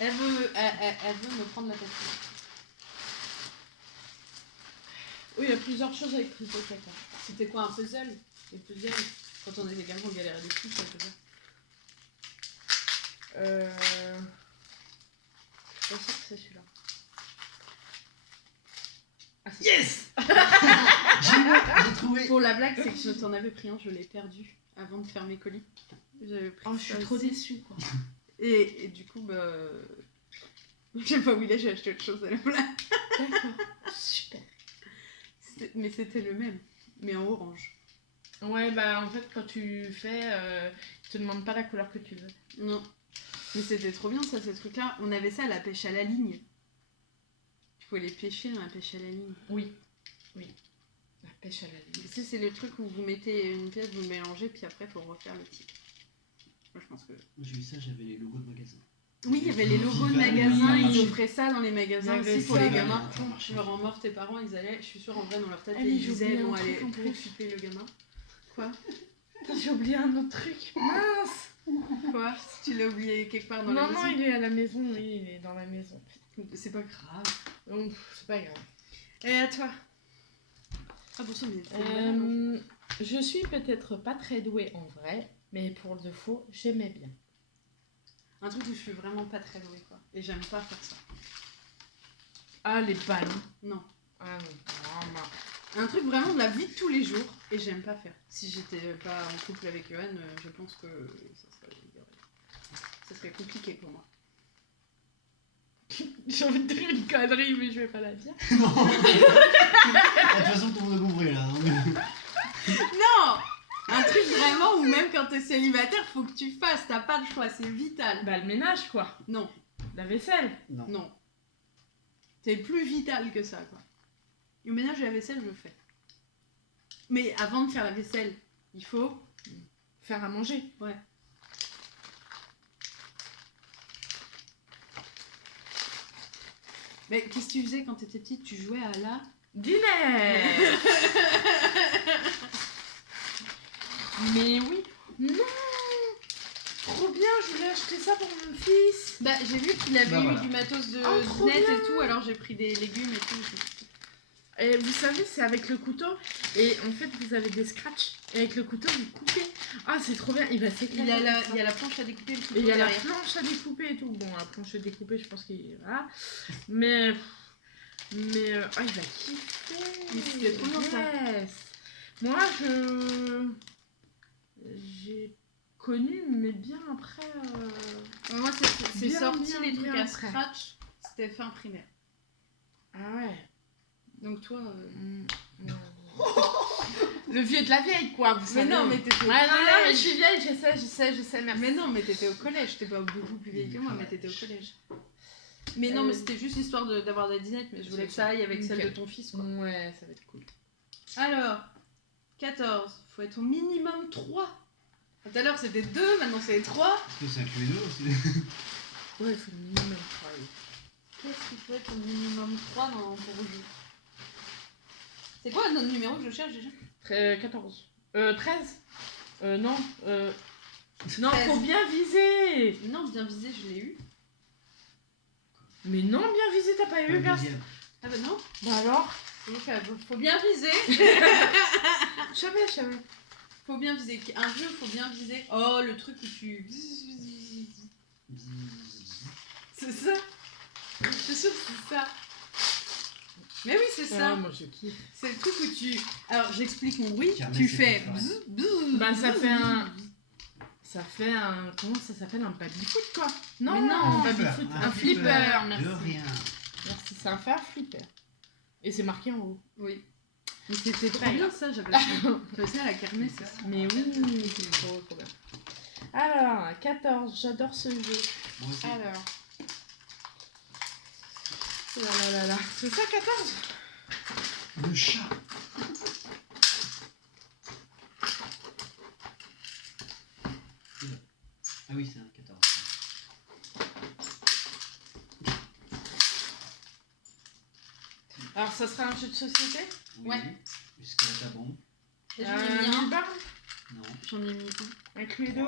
Elle veut me prendre la tête. Oui, il y a plusieurs choses avec prise de tête. Hein. C'était quoi, un puzzle? Les puzzles, quand on était gamin, on galérait des fous, ça, je veux dire. Je suis pas sûre que c'est celui-là. Ah, c'est Yes. J'ai trouvé. Pour la blague, c'est que je t'en avais pris un, je l'ai perdu avant de faire mes colis. J'avais pris Oh, je ça suis trop aussi. déçue, quoi. Et du coup, bah. Je sais pas où il est, j'ai acheté autre chose à la blague. D'accord. Super. Mais c'était le même, mais en orange. Ouais, bah en fait, quand tu fais, ils te demandent pas la couleur que tu veux. Non. Mais c'était trop bien, ça, ces trucs-là. On avait ça à la pêche à la ligne. Il faut les pêcher dans la pêche à la ligne. Oui. La pêche à la ligne. Tu sais, c'est le truc où vous mettez une pièce, vous mélangez, puis après, il faut refaire le type. Moi, je pense que. J'ai vu ça, j'avais les logos de magasins. Oui, il y avait les logos de Viva, magasins, Viva, ils Viva. offraient ça dans les magasins Il y avait aussi pour ça, les mais gamins. ça marchait. Genre en mort, tes parents, ils allaient, je suis sûre, en vrai, dans leur tête, Ah, mais ils j'ai disaient, oublié bon, un allez, truc en pour plus. occuper le gamin. Quoi? J'ai oublié un autre truc. Mince. Quoi? Tu l'as oublié quelque part dans la Non, maison? non, il est à la maison. Oui, il est dans la maison. C'est pas grave. Donc, c'est pas grave. Et à toi? Ah bon, ça, mais c'est malade, Je suis peut-être pas très douée en vrai, mais pour le faux, j'aimais bien. un truc où je suis vraiment pas très douée, quoi. Et j'aime pas faire ça. Ah, les ballons. Non. Ah non, non. Un truc vraiment de la vie de tous les jours, et j'aime pas faire. Si j'étais pas en couple avec Johan, je pense que ça serait compliqué pour moi. J'ai envie de dire une connerie, mais je vais pas la dire. Non. De toute façon, tout le monde a compris là. Non! Un truc vraiment où même quand t'es célibataire, faut que tu fasses, t'as pas le choix, c'est vital. Bah, le ménage, quoi. Non, La vaisselle. Non. non. C'est plus vital que ça, quoi. Le ménage et la vaisselle, je le fais. Mais avant de faire la vaisselle, il faut... Faire à manger. Ouais. Mais qu'est-ce que tu faisais quand t'étais petite? Tu jouais à la... Dîner. Mais oui. Non. Trop bien, je voulais acheter ça pour mon fils. Bah, j'ai vu qu'il avait Bah, eu voilà. du matos de Oh, trop net bien. et tout, alors j'ai pris des légumes et tout. Et vous savez, c'est avec le couteau. Et en fait, vous avez des scratchs. Et avec le couteau, vous coupez. Ah, c'est trop bien. Il va s'éclater. Il y a avec ça. la planche à découper, le couteau Et il y a la derrière. planche à découper et tout. Bon, la planche à découper, je pense qu'il... Voilà. Mais... ah, il va kiffer. Mais c'est trop bien, ça. Yes. Moi, j'ai connu, mais bien après... Moi, c'est Bien, sorti bien, les trucs bien à après. scratch, c'était fin primaire. Ah ouais. Donc toi... Le vieux de la vieille, quoi, vous Mais savez. non, mais t'étais au Ouais, non, mais collège. je suis vieille, je sais, merci. Mais non, mais t'étais au collège, t'es pas beaucoup plus vieille que moi, mais t'étais au collège. Mais non, Euh, mais c'était juste histoire d'avoir des dinettes, mais je voulais que ça aille avec celle Nickel. de ton fils, quoi. Ouais, ça va être cool. Alors, 14, faut être au minimum 3. Tout à l'heure c'était 2, maintenant c'est 3. C'est un Cluedo aussi. Ouais, il faut le minimum 3. Qu'est-ce qu'il faut être au minimum 3 pour jeu? C'est quoi notre numéro que je cherche déjà? 14. 13 non. Non, 13. faut bien viser. Non, bien visé, je l'ai eu. Mais non, bien visé, t'as pas eu, Le gars. deuxième. Ah bah non. Bah alors Faut bien viser. Jamais. Faut bien viser. Un jeu, faut bien viser. Oh, le truc où tu... C'est ça. Je suis sûre que c'est ça. Mais oui, c'est ça. Ah, moi je kiffe. C'est le truc où tu... Alors, j'explique mon bruit. Carnet, Tu c'est fais... pas pareil. Bah ça fait un... Comment ça s'appelle? Un baby-foot quoi? Non, Mais non, un baby-foot. Un flipper, De merci. rien. Merci, c'est un fer flipper. Et c'est marqué en haut. Oui. Mais c'était Trop très bien ça, j'avais ça à la kermesse. Mais oui, c'est trop bien. Alors, 14, j'adore ce jeu. Moi aussi. Alors. Oh là. C'est ça 14? Le chat. Ah oui, c'est un 14. Alors, ça sera un jeu de société? Oui. Ouais. Jusqu'à la tabon. Et j'en ai mis un. Barre Non. J'en ai mis un Cluedo?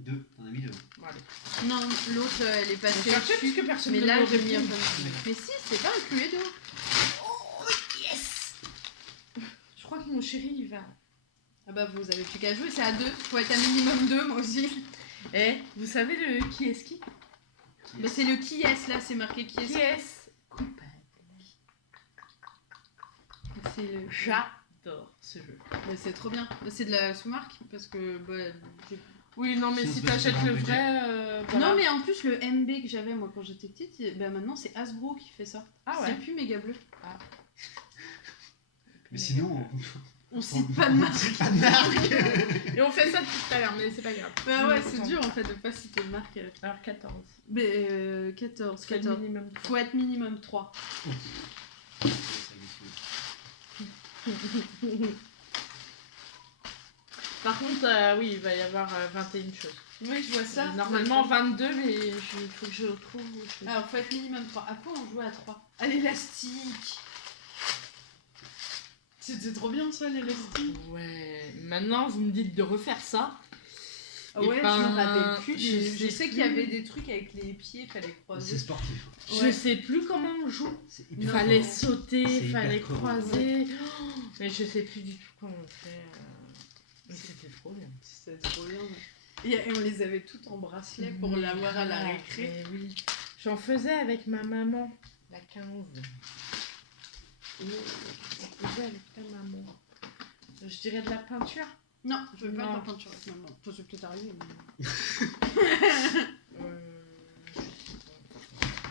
2. T'en as mis 2. Bon, allez. un. Non, l'autre, elle est passée Cherchez dessus. puisque personne Mais ne là, me j'ai mis un répond. peu. Mais si, c'est pas un Cluedo. Je crois que mon chéri, il va... Ah bah, vous avez plus qu'à jouer, c'est à 2. Faut être à minimum 2, moi aussi. Eh, vous savez le qui est qui? Bah, c'est le qui est là, c'est marqué qui Qui est. est coupable? C'est le. J'adore ce jeu. Bah, c'est trop bien. Bah, c'est de la sous-marque parce que. Bah, Oui, non, mais Sinon, si c'est parce que t'achètes c'est le dans le vrai... voilà. Non, mais en plus, le MB que j'avais moi quand j'étais petite, bah, maintenant c'est Hasbro qui fait ça. Ah ouais. C'est plus méga bleu. Mais sinon, On cite pas de marque. pas de marque. Et on fait ça depuis tout à l'heure, mais c'est pas grave. Bah ouais, c'est dur en fait de pas citer de marque. Alors 14. Mais 14, C'est le 14. minimum. Faut être minimum 3. Par contre, oui, il va y avoir 21 choses. Oui, je vois ça. Normalement 22, mais il faut que je trouve. Alors, faut être minimum 3. À quoi on jouait à 3? À l'élastique. C'était trop bien ça, l'élastique. Ouais, maintenant vous me dites de refaire ça. Ah Et ouais, ben, je me rappelle plus. Je sais qu'il y plus. avait des trucs avec les pieds, fallait C'est croiser. sportif. Je sais plus comment on joue. C'est Il hyper fallait fort. sauter, C'est il fallait hyper crevant. croiser. Oh, mais je sais plus du tout comment on fait. Mais c'était trop bien. C'était trop bien. Et on les avait toutes en bracelet pour l'avoir à la récré. Mais oui. J'en faisais avec ma maman, la 15. J'en faisais avec ta maman. Je dirais de la peinture. Non, je veux pas Non. faire peinture avec maman. Enfin, c'est peut-être arrivé. Mais...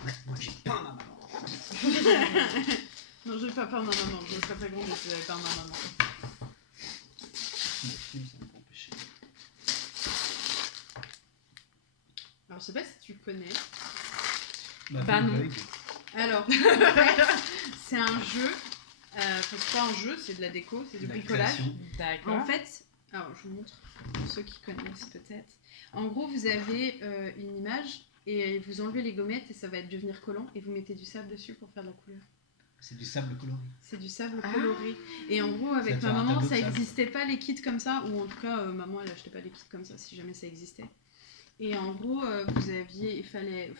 Ouais, moi j'ai peint ma maman. Non, je vais pas peindre ma maman. Je serais pas grande si j'avais peint ma maman. Le film, ça m'a empêché. Alors, je sais pas si tu connais. Bah non. Bug. Alors, en fait, c'est un jeu. Enfin, c'est pas un jeu, c'est de la déco, c'est du La bricolage. création. D'accord. En fait, alors je vous montre pour ceux qui connaissent peut-être. En gros, vous avez une image et vous enlevez les gommettes et ça va devenir collant et vous mettez du sable dessus pour faire de la couleur. C'est du sable coloré. C'est du sable Ah. coloré. Et en gros, avec Ça ma fait un maman, tableau ça de sable. n'existait pas les kits comme ça, ou en tout cas, maman elle achetait pas des kits comme ça si jamais ça existait. Et en gros, vous aviez, il fallait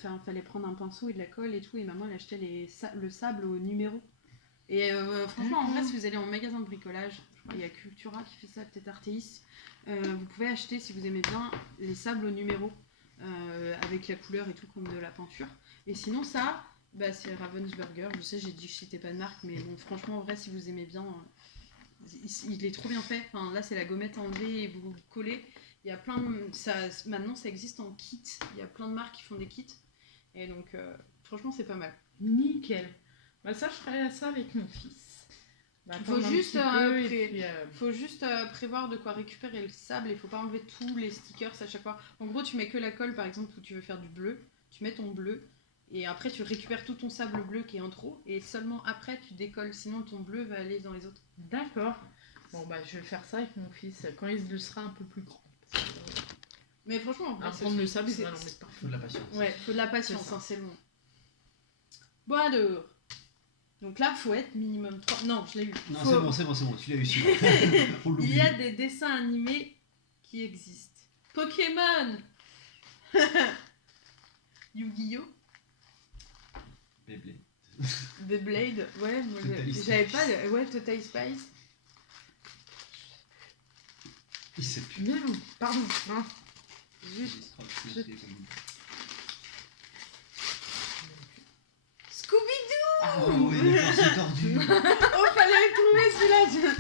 prendre un pinceau et de la colle et tout, et maman elle achetait le sable au numéro. Et franchement, en vrai, si vous allez en magasin de bricolage, je crois qu'il y a Cultura qui fait ça, peut-être Arteis, vous pouvez acheter, si vous aimez bien, les sables au numéro, avec la couleur et tout, comme de la peinture. Et sinon, ça, bah, c'est Ravensburger. Je sais, j'ai dit que je citais pas de marque, mais bon, franchement, en vrai, si vous aimez bien, il est trop bien fait. Enfin, là, c'est la gommette enlevée et vous collez. Il y a plein de... maintenant, ça existe en kit. Il y a plein de marques qui font des kits. Et donc, franchement, c'est pas mal. Nickel. Bah ça, je ferai ça avec mon fils. Bah, Faut attendre un juste, petit peu, et après- puis, Faut juste prévoir de quoi récupérer le sable et faut pas enlever tous les stickers à chaque fois. En gros, tu mets que la colle, par exemple, où tu veux faire du bleu. Tu mets ton bleu et après, tu récupères tout ton sable bleu qui est en trop et seulement après, tu décolles. Sinon, ton bleu va aller dans les autres. D'accord. Bon, bah, je vais faire ça avec mon fils quand il sera un peu plus grand. Mais franchement, en vrai, Alors, prendre le sable, il c'est- va l'en mettre pas. Faut de la patience. Ouais, faut de la patience, C'est ça. c'est long. Bon alors. Donc là, faut être minimum 3. Non, je l'ai eu. Non, Faut- c'est bon, tu l'as eu celui On l'oublie. Il y a des dessins animés qui existent. Pokémon. Yu-Gi-Oh! Beyblade. Beyblade, ouais, moi Totally j'avais Spice. pas. Ouais, Total Spice. Il sait plus. Merde, pardon. Hein. Juste. Oh, je je- sais comme- Scooby-Doo! Ah oui, d'accord, c'est tordu. Oh, fallait le trouver celui-là!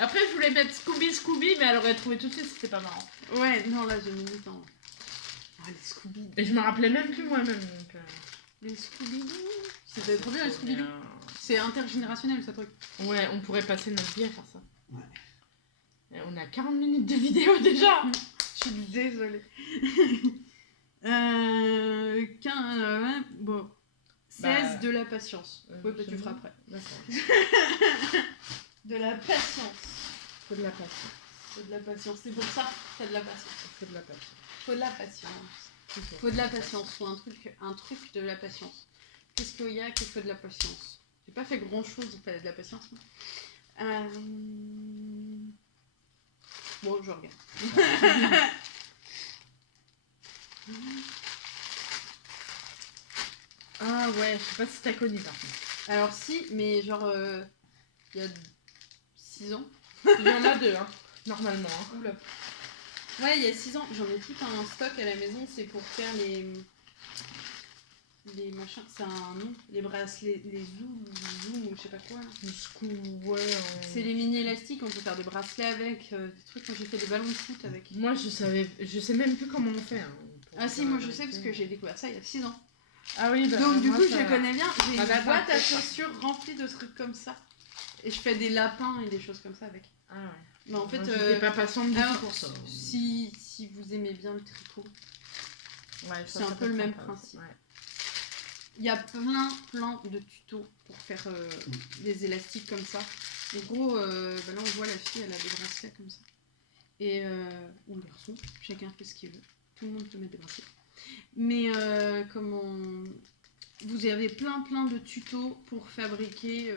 Après, je voulais mettre Scooby, mais elle aurait trouvé tout de suite, c'était pas marrant. Ouais, non, là j'ai mis du temps. Ah, les Scooby-Doo. Et je me rappelais même plus moi-même. Donc, Les Scooby-Doo. C'était trop bien les Scooby-Doo. C'est intergénérationnel ce truc. Ouais, on pourrait passer notre vie à faire ça. Ouais. Et on a 40 minutes de vidéo déjà. Je suis désolée. Bon. 16 Bah, de la patience. Ouais, bah, tu c'est feras bon. après. D'accord. De la patience. Faut de la patience. Faut de la patience. C'est pour ça, t'as de la patience. Faut de la patience. Faut de la patience. Faut de la patience. Faut un truc de la patience. Qu'est-ce qu'il y a qu'il faut de la patience? J'ai pas fait grand chose pour faire de la patience. Moi. Bon, je regarde. Ah ouais, je sais pas si t'as connu par contre. Alors si, mais genre il y a 6 ans. Il y en a deux, hein, normalement. Hein. Oula. Ouais, il y a 6 ans, j'en ai tout un stock à la maison, c'est pour faire les machins, c'est un nom, les bracelets, les zoom ou je sais pas quoi. Là. Le scoop, ouais. C'est les mini élastiques, on peut faire des bracelets avec, des trucs, quand j'ai fait des ballons de foot avec. Moi, je sais même plus comment on fait. Hein, pour Ah si, faire moi la je sais parce vérité. que j'ai découvert ça il y a 6 ans. Ah oui, bah, Donc du moi, coup ça- je connais bien, j'ai Ah, une bah, boîte à parfait. chaussures remplie de trucs comme ça. Et je fais des lapins et des choses comme ça avec. Ah ouais. Mais en fait, Moi, j'étais pas patiente du alors, tout pour ça. si vous aimez bien le tricot, Ouais, c'est un peu le même principe. Ouais. il y a plein de tutos pour faire des élastiques comme ça. En gros, bah là on voit la fille, elle a des bracelets comme ça. Et ou le garçon, chacun fait ce qu'il veut. Tout le monde peut mettre des bracelets. Mais vous avez plein de tutos pour fabriquer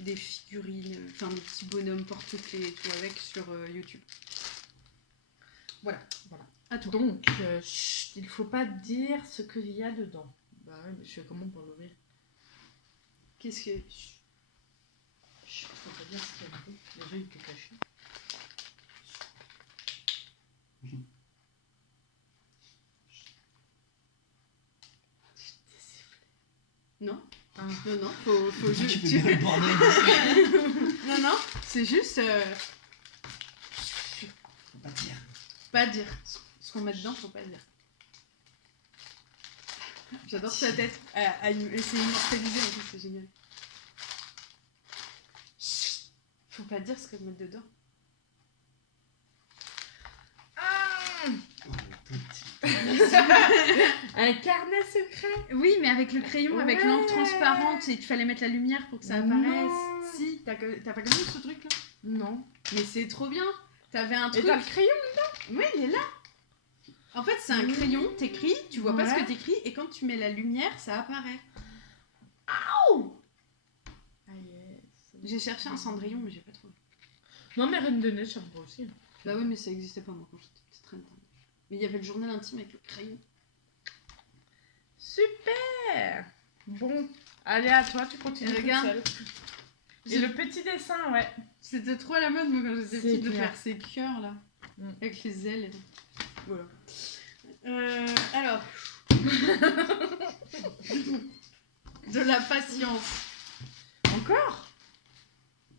des figurines, enfin des petits bonhommes porte-clés et tout avec sur YouTube. Voilà. À toi. Donc, chut, il faut pas dire ce qu'il y a dedans. Bah ouais, mais je fais comment pour l'ouvrir? Qu'est-ce que... Chut, faut pas dire ce qu'il y a dedans. Déjà, il était caché. Non. Ah. Non, faut Tu juste... fais bien le bordel. Non, c'est juste... Faut pas dire. Pas dire. Ce qu'on met dedans, faut pas dire. J'adore sa tête. C'est immortalisé en plus, c'est génial. Faut pas dire ce qu'on met dedans. Ah, Oh, petit. un carnet secret. Oui, mais avec le crayon, avec Ouais. l'encre transparente, et qu'il fallait mettre la lumière pour que ça Non. apparaisse. Si, t'as pas connu ce truc là? Non. Mais c'est trop bien. T'avais un Et truc. t'as le crayon? Oui, il est là. En fait, c'est un crayon, t'écris, tu vois pas ce Ouais. que t'écris, et quand tu mets la lumière, ça apparaît. Ah yes. J'ai cherché un cendrillon, mais j'ai pas trouvé. Non, mais Reine de Neige, ça me va aussi. Bah oui, mais ça existait pas moi quand j'étais petite reine. Mais il y avait le journal intime avec le crayon. Super. Bon, allez à toi, tu continues. Et toute regarde. seule. Et le petit dessin, ouais. C'était trop à la mode, moi, quand j'étais C'est petite, de clair. faire ces cœurs là, Mm. avec les ailes. Voilà. Alors. De la patience. Encore?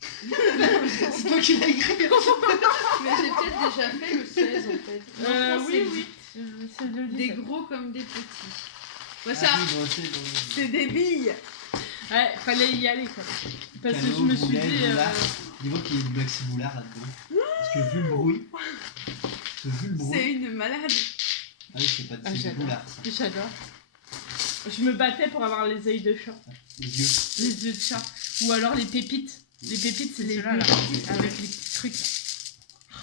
C'est toi qui l'as écrit. Mais j'ai peut-être déjà fait le 16 en fait. Non, je pense que Oui. C'est le Des 17. gros comme des petits. Ouais, Ah ça, oui, bon, c'est bon. c'est des billes. Ouais, fallait y aller quoi. Parce que Cadeau, je me suis boulet, dit. boulard. Dis-moi qu'il y a du maxi boulard là-dedans. Parce que vu le bruit. C'est une malade. Ah oui, c'est pas Ah, c'est du j'adore. boulard. Ça. J'adore. Je me battais pour avoir les œils de chat. Les yeux. Les yeux de chat. Ou alors les pépites. Les pépites, c'est Les ceux-là là. pépites. Avec les petits trucs là.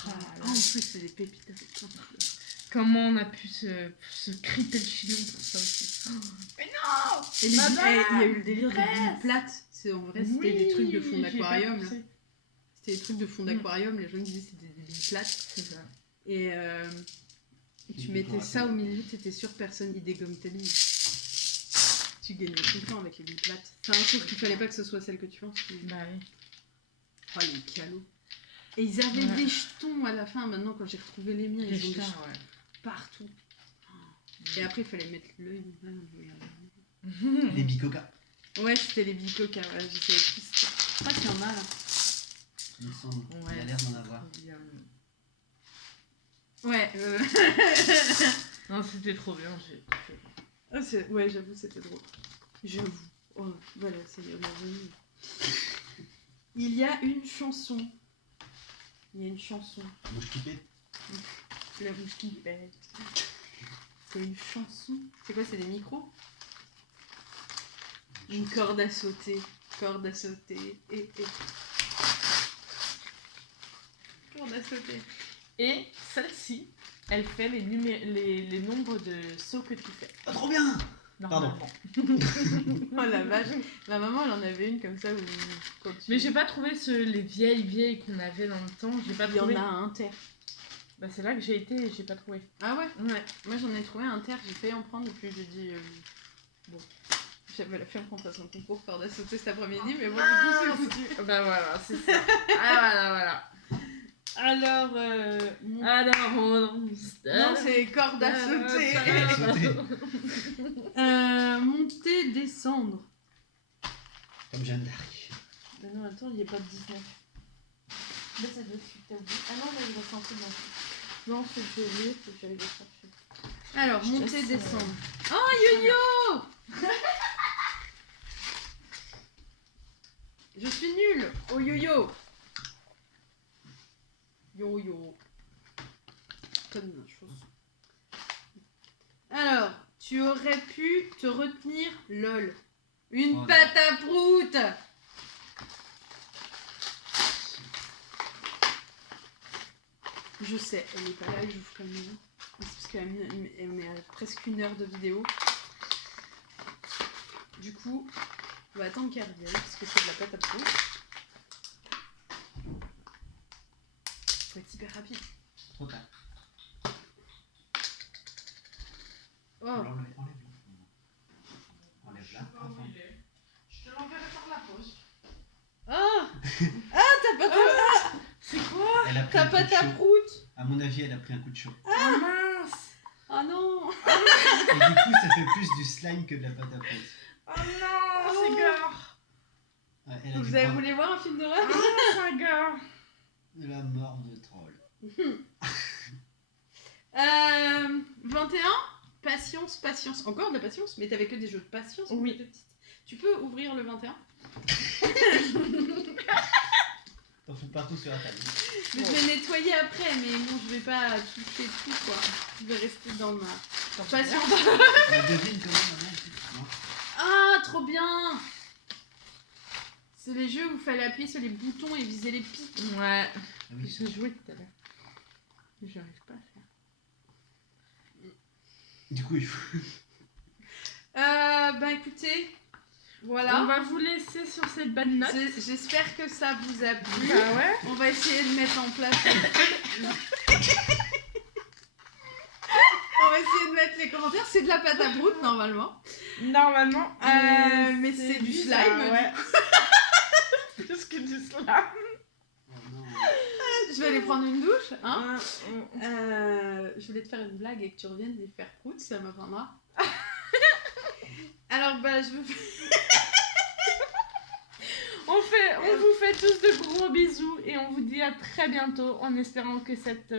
Ah, en plus, c'est des pépites avec plein de couleurs. Comment on a pu se criper le chignon pour ça aussi. Mais non. Et il y a eu le délire des Reste. billes plates. En vrai, c'était des trucs de fond Oui, j'y ai pas d'aquarium. là. pensé. C'était des trucs de fond d'aquarium. Les gens disaient que c'était des billes plates. C'est ça. Et tu mettais ça au milieu, t'étais sûr personne y dégomme tes billes. Tu gagnais tout le temps avec les billes plates. Enfin, sauf qu'il fallait pas que ce soit celle que tu penses. Bah oui. Oh, les calots. Et ils avaient Ouais. des jetons à la fin. Maintenant, quand j'ai retrouvé les miens, ils ont des jetons, jetons ouais. partout. Et après, il fallait mettre l'œil. Les bicoca. Ouais, c'était les bicoca. Ouais, je savais plus. Je crois qu'il y en a là. Il me semble. Il Ouais. a l'air d'en avoir. Ouais. Non, c'était trop bien. Ah, ouais, j'avoue, c'était drôle. J'avoue. Oh, voilà, c'est on est revenu. Il y a une chanson. Il y a une chanson. Mouche qui pète. La bouche qui pète. C'est une chanson. C'est quoi, c'est des micros? Une corde à sauter. Corde à sauter. Et. Corde à sauter. Et celle-ci, elle fait les nombres de sauts que tu fais. Ah, trop bien. Normalement. Oh la vache. Ma maman, elle en avait une comme ça où. Quand tu... Mais j'ai pas trouvé les vieilles qu'on avait dans le temps. J'ai pas Il y trouvé. en a un Inter. Bah, c'est là que j'ai été et j'ai pas trouvé. Ah ouais? Ouais. Moi j'en ai trouvé un Inter, j'ai failli en prendre et puis j'ai dit. Bon. J'avais la flemme qu'on fasse un concours corde à sauter cet après-midi, mais bon, du coup c'est foutu. Bah voilà, c'est ça. Ah voilà. Alors. Alors, on... Non, c'est corde à sauter. Monter, descendre. Comme Jeanne d'Arc. Mais non, attends, il n'y a pas de 19. Là, ça doit être t'as oublié. Ah non, là, il reste un truc dans le... Non, c'est que j'ai oublié, c'est que j'allais le chercher. Alors, Je monter, laisse, descendre. Oh, yo-yo. Je suis nulle au yo-yo. Yo-yo. Tonne de choses. Alors, tu aurais pu te retenir, lol. Une Oh, pâte à prout. Je sais, elle est pas là, j'ouvre comme ça. C'est parce qu'on est à presque 1 heure de vidéo. Du coup, on va attendre qu'elle revienne parce que c'est de la pâte à prout. Faut être hyper rapide. Trop tard. Oh, Enlève-le. Enlève là. Je te l'enverrai par la poste. oh. Ah, ta pâte à C'est quoi? Elle a pris ta un coup de pâte à chaud. prout. À mon avis, elle a pris un coup de chaud. Oh mince! Oh non. Et du coup, ça fait plus du slime que de la pâte à prout. Oh non, c'est gore! Ouais, elle a dû Vous avez prendre voulu voir un film d'horreur? Oh, c'est gore! de la mort de troll. 21. Patience. Encore de la patience? Mais t'avais que des jeux de patience? Oui. de petite. Tu peux ouvrir le 21? T'en fous partout sur la table. Je vais nettoyer après, mais bon, je vais pas toucher tout, quoi. Je vais rester dans ma patience. La devine quand même, non? Ah, trop bien! C'est les jeux où il fallait appuyer sur les boutons et viser les pics. Ouais. Ah oui. J'ai joué tout à l'heure. Mais j'arrive pas à faire. Du coup, il faut... Bah écoutez, voilà. On va vous laisser sur cette bonne note. J'espère que ça vous a plu. Bah ouais. On va essayer de mettre en place. On va essayer de mettre les commentaires. C'est de la pâte à broute normalement. Normalement. Mais c'est du bizarre, slime. ouais. Plus que du slime. Oh non. Je vais aller prendre une douche. Hein. Ouais. Je voulais te faire une blague et que tu reviennes les faire prout, ça m'apprendra. Alors bah je veux. On vous fait tous de gros bisous et on vous dit à très bientôt en espérant que cette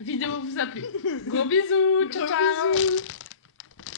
vidéo vous a plu. Gros bisous, ciao Gros ciao. bisous.